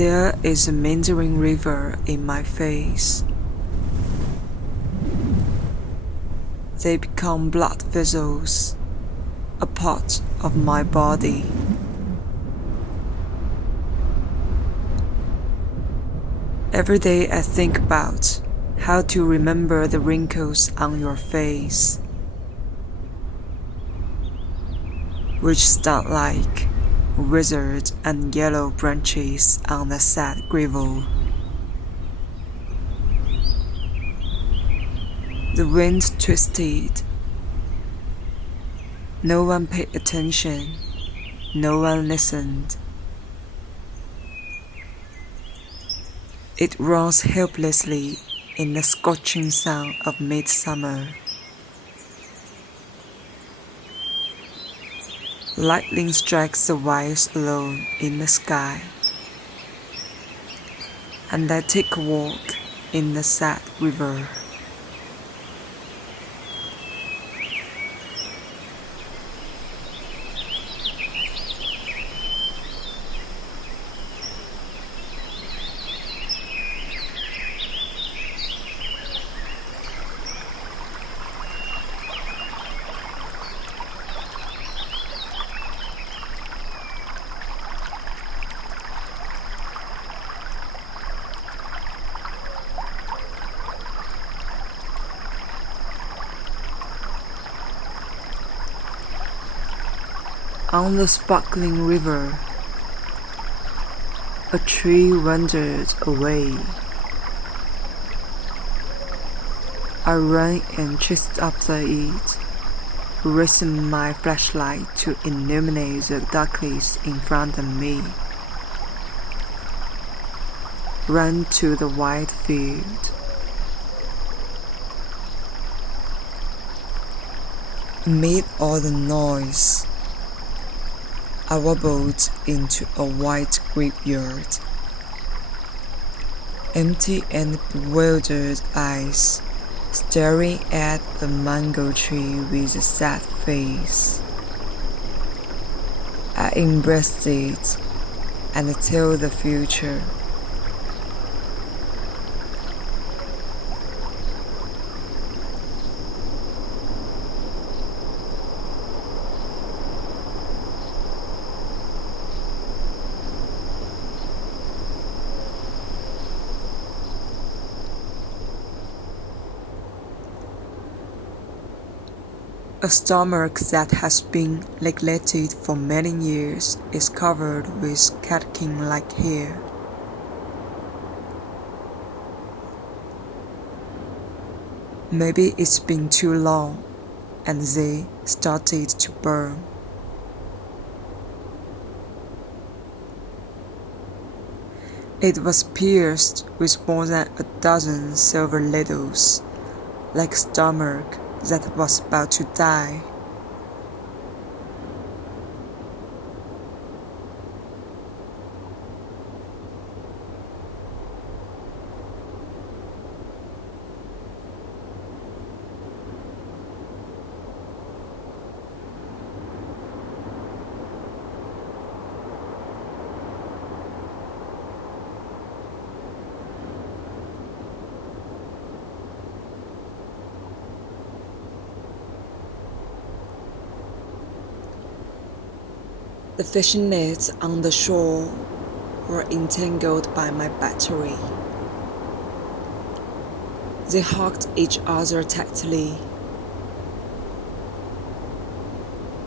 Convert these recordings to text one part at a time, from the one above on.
There is a meandering river in my face. They become blood vessels, a part of my body. Every day I think about how to remember the wrinkles on your face, which stand like withered and yellow branches on the sad gravel. The wind twisted. No one paid attention. No one listened. It runs helplessly in the scorching sun of midsummer. Lightning strikes the wires alone in the sky, and I take a walk in the sad river. On the sparkling river, a tree wandered away. I ran and chased after it, raising my flashlight to illuminate the darkness in front of me. Ran to the wide field. Amid all the noise, I wobbled into a white graveyard. Empty and bewildered eyes staring at the mango tree with a sad face. I embraced it and till the future. A stomach that has been neglected for many years is covered with catkin-like hair. Maybe it's been too long, and they started to burn. It was pierced with more than a dozen silver needles, like a stomach that was about to die. The fishing nets on the shore were entangled by my battery. They hugged each other tightly.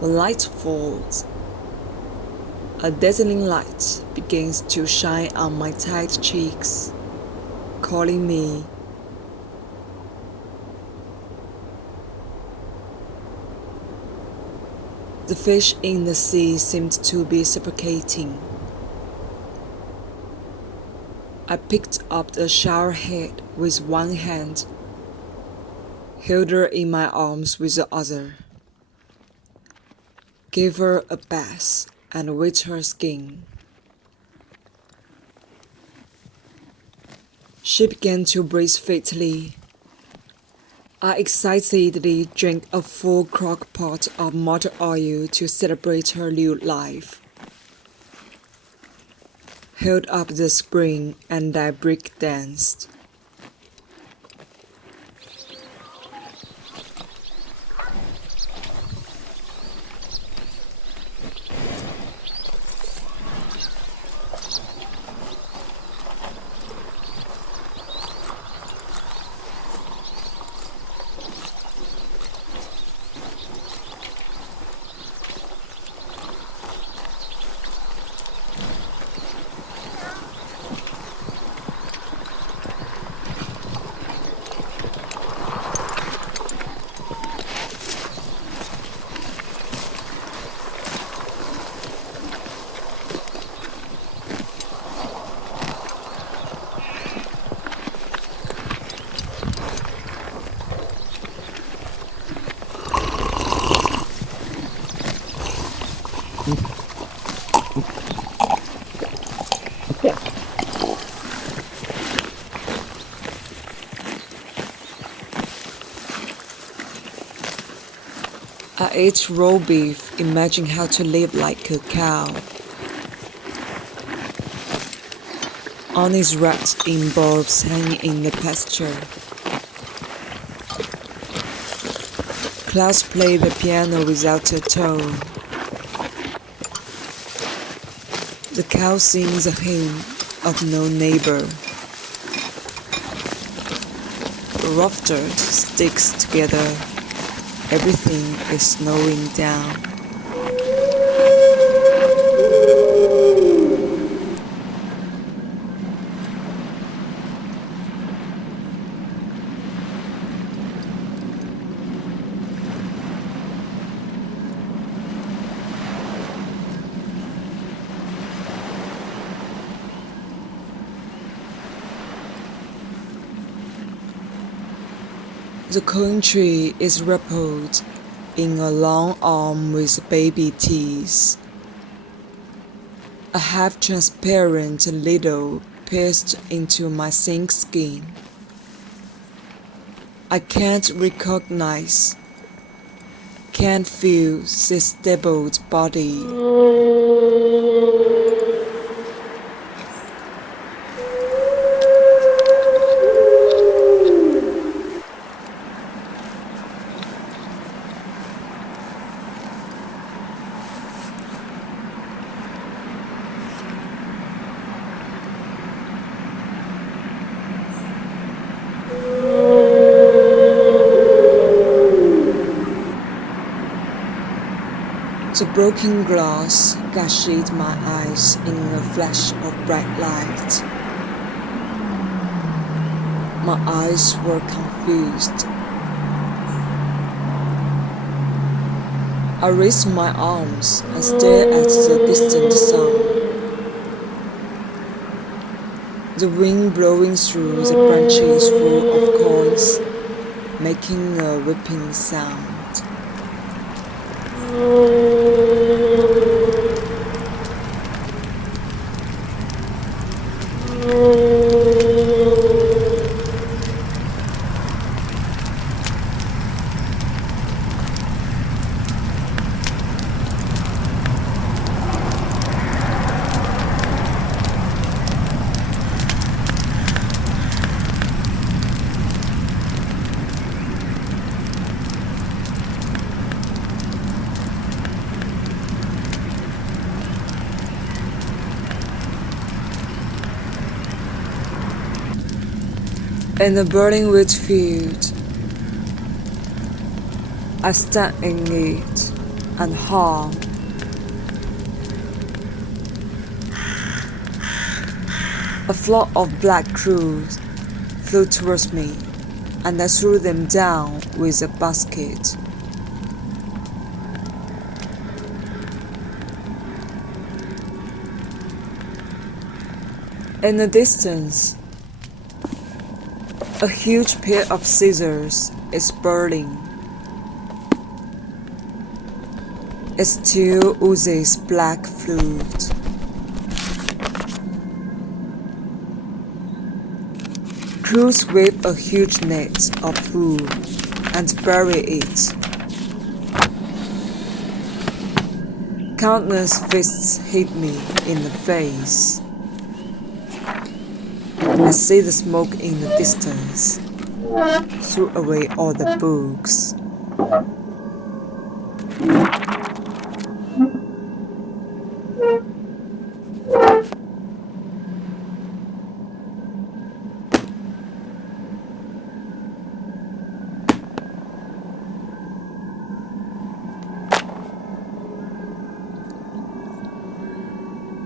When light falls, a dazzling light begins to shine on my tight cheeks, calling me. The fish in the sea seemed to be suffocating. I picked up the showerhead with one hand, held her in my arms with the other, gave her a bath and wet her skin. She began to breathe fitfully. I excitedly drank a full crock pot of motor oil to celebrate her new life. held up the spring and I break danced. I ate raw beef, imagining how to live like a cow. Honest rats in bulbs hanging in the pasture. Clouds play the piano without a tone. The cow sings a hymn of no neighbor. Rough dirt sticks together. Everything is slowing down. The cone tree is rippled in a long arm with baby teeth. A half-transparent needle pierced into my thin skin. I can't recognize, can't feel this stable body. The broken glass gashed my eyes in a flash of bright light. My eyes were confused. I raised my arms and stared at the distant sun. The wind blowing through the branches full of coins, making a whipping sound. In the burning wheat field, I stand in it and hum. A flock of black crows flew towards me, and I threw them down with a basket. In the distance, a huge pair of scissors is burning. It still oozes black fluid. Crows weave a huge net of food and bury it. Countless fists hit me in the face. I see the smoke in the distance. Threw away all the books.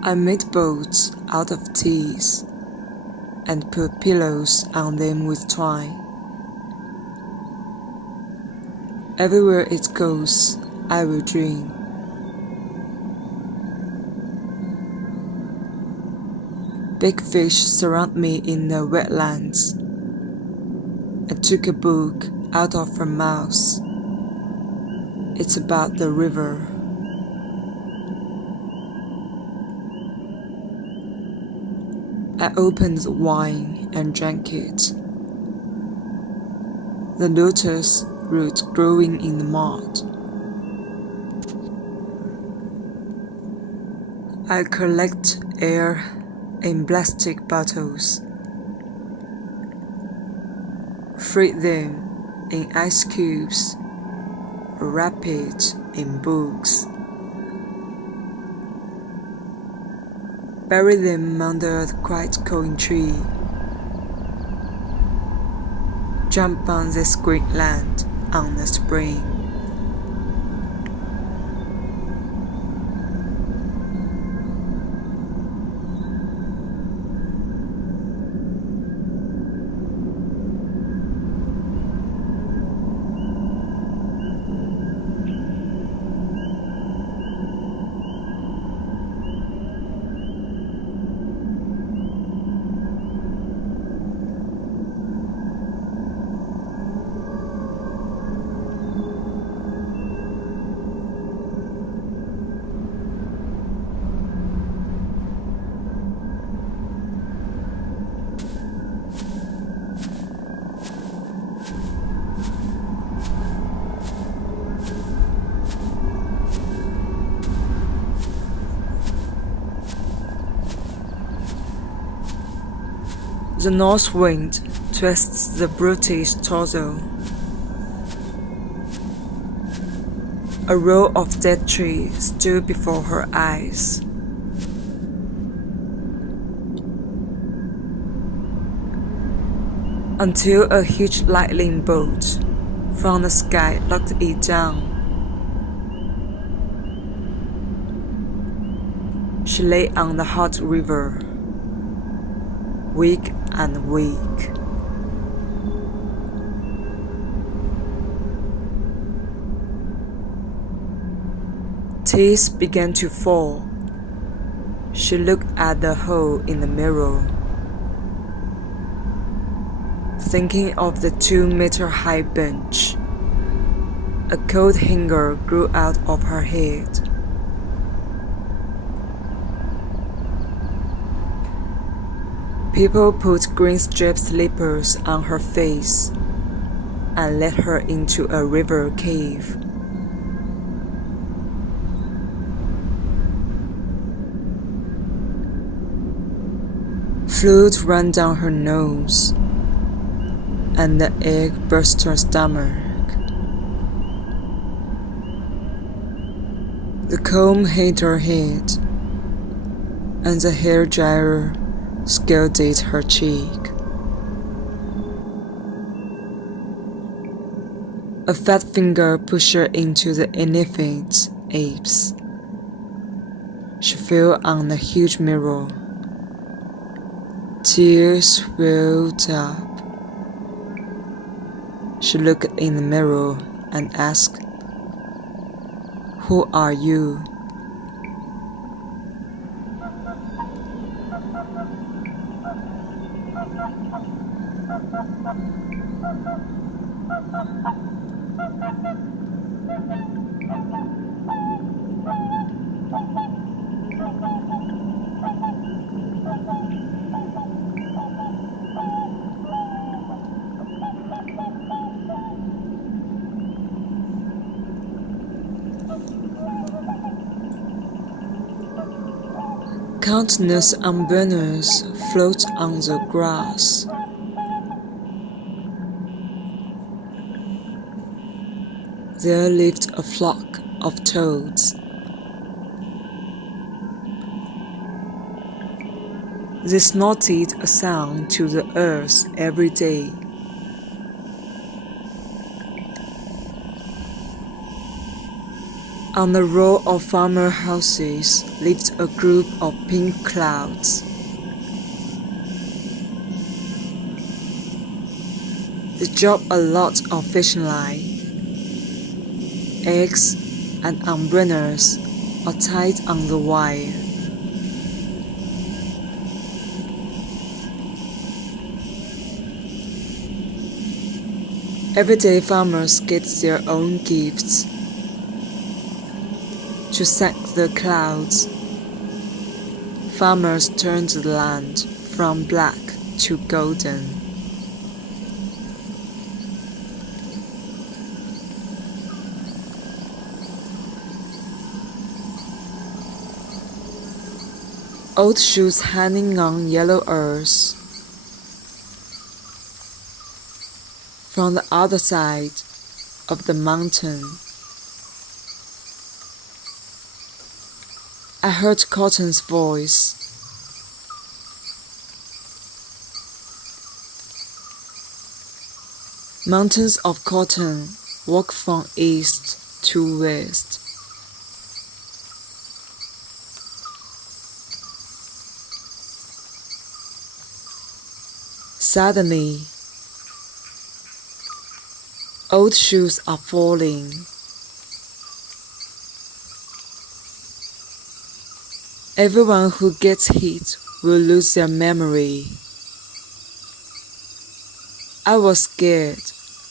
I made boats out of teas and put pillows on them with twine. Everywhere it goes, I will dream. Big fish surround me in the wetlands. I took a book out of her mouth. It's about the river. I opened the wine and drank it. The lotus root growing in the mud. I collect air in plastic bottles. Freeze them in ice cubes. Wrap it in books. Bury them under the quiet cold tree. Jump on this green land on the spring. The north wind twists the brutish torso. A row of dead trees stood before her eyes. Until a huge lightning bolt from the sky knocked it down. She lay on the hot river, weak and weak. Tears began to fall. She looked at the hole in the mirror, thinking of the 2-meter-high bench. A coat hanger grew out of her head. People put green striped slippers on her face and led her into a river cave. Fluid ran down her nose, and the egg burst her stomach. The comb hit her head, and the hair dryer scalded her cheek. A fat finger pushed her into the elephant's apes. She fell on the huge mirror. Tears welled up. She looked in the mirror and asked, "Who are you?" Countless unburners float on the grass. There lived a flock of toads. They snorted a sound to the earth every day. On the row of farmer houses lived a group of pink clouds. They dropped a lot of fishing line. Eggs and umbrellas are tied on the wire. Every day farmers get their own gifts. To thank the clouds, farmers turn the land from black to golden. Old shoes hanging on yellow earth. From the other side of the mountain, I heard Cotton's voice. Mountains of cotton walk from east to west. Suddenly, old shoes are falling. Everyone who gets hit will lose their memory. I was scared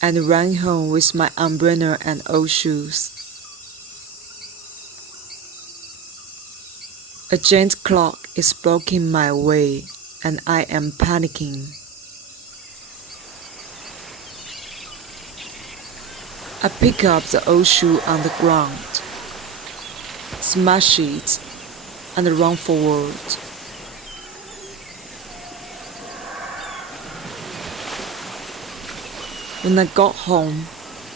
and ran home with my umbrella and old shoes. A giant clock is blocking my way and I am panicking. I pick up the old shoe on the ground, smash it, and run forward. When I got home,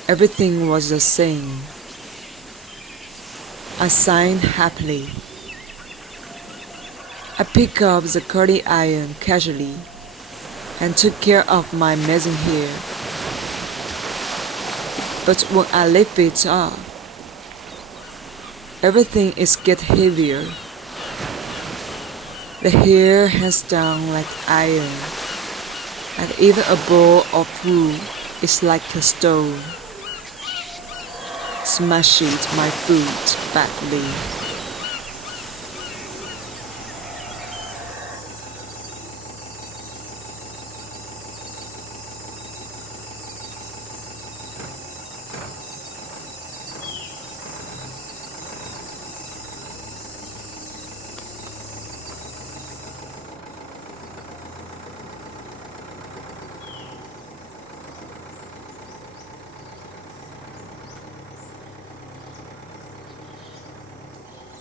everything was the same. I sighed happily. I picked up the curling iron casually and took care of my messy hair. But when I lift it up, everything is getting heavier. The hair hangs down like iron, and even a ball of wool is like a stone. Smashed my foot badly.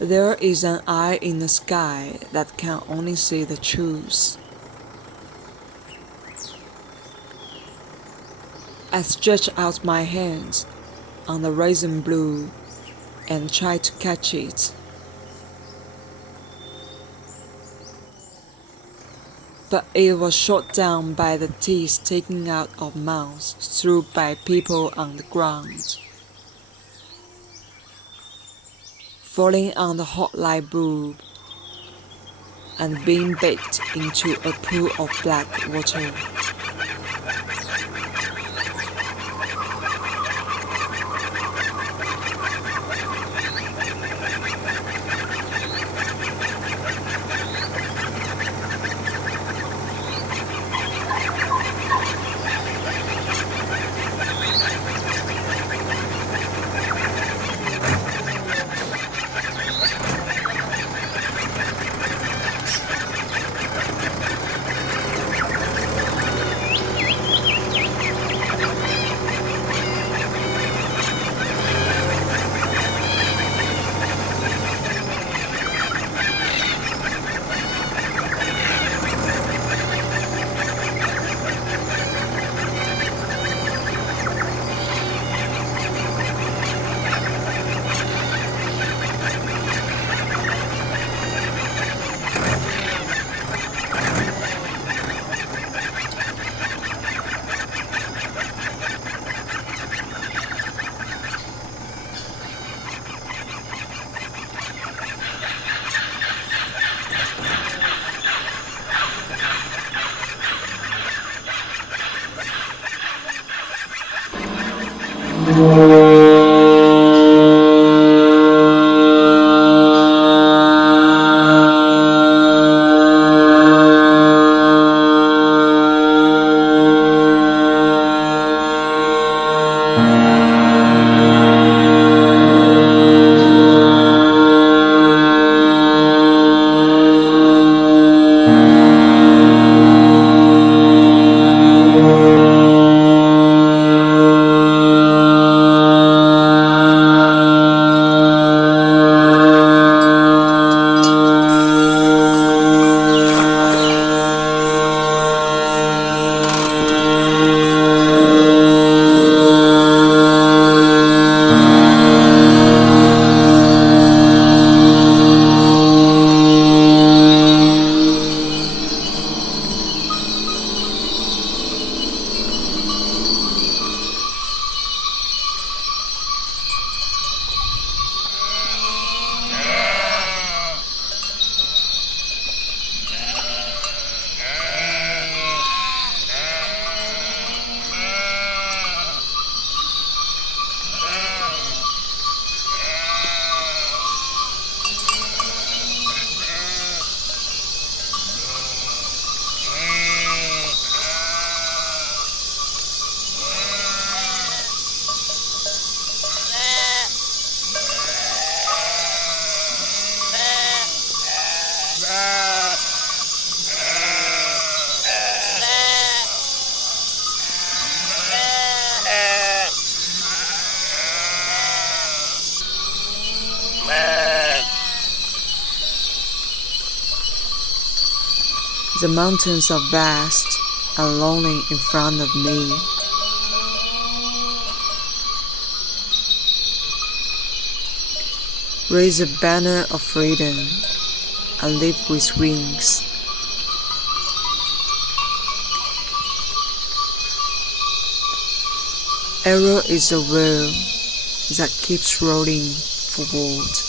There is an eye in the sky that can only see the truth. I stretch out my hands on the raisin blue and try to catch it. But it was shot down by the teeth taken out of mouths through by people on the ground. Falling on the hot light bulb and being baked into a pool of black water. The mountains are vast and lonely in front of me. Raise a banner of freedom and live with wings. Arrow is a wheel that keeps rolling forward.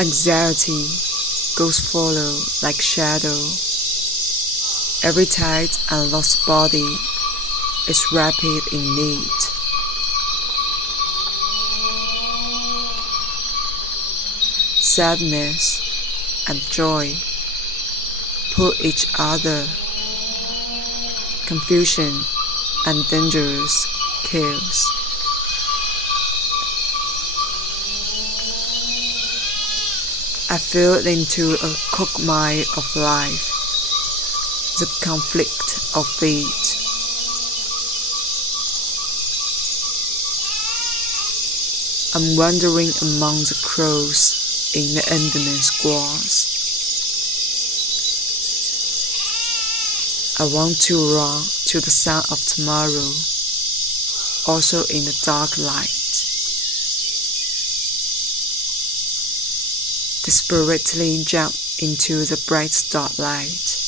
Anxiety goes follow like shadow. Every tight and lost body is rapid in need. Sadness and joy pull each other. Confusion and dangerous kills. I fell into a quagmire of life, the conflict of fate. I'm wandering among the crows in the endless grass. I want to run to the sun of tomorrow, also in the dark light. Desperately jump into the bright starlight.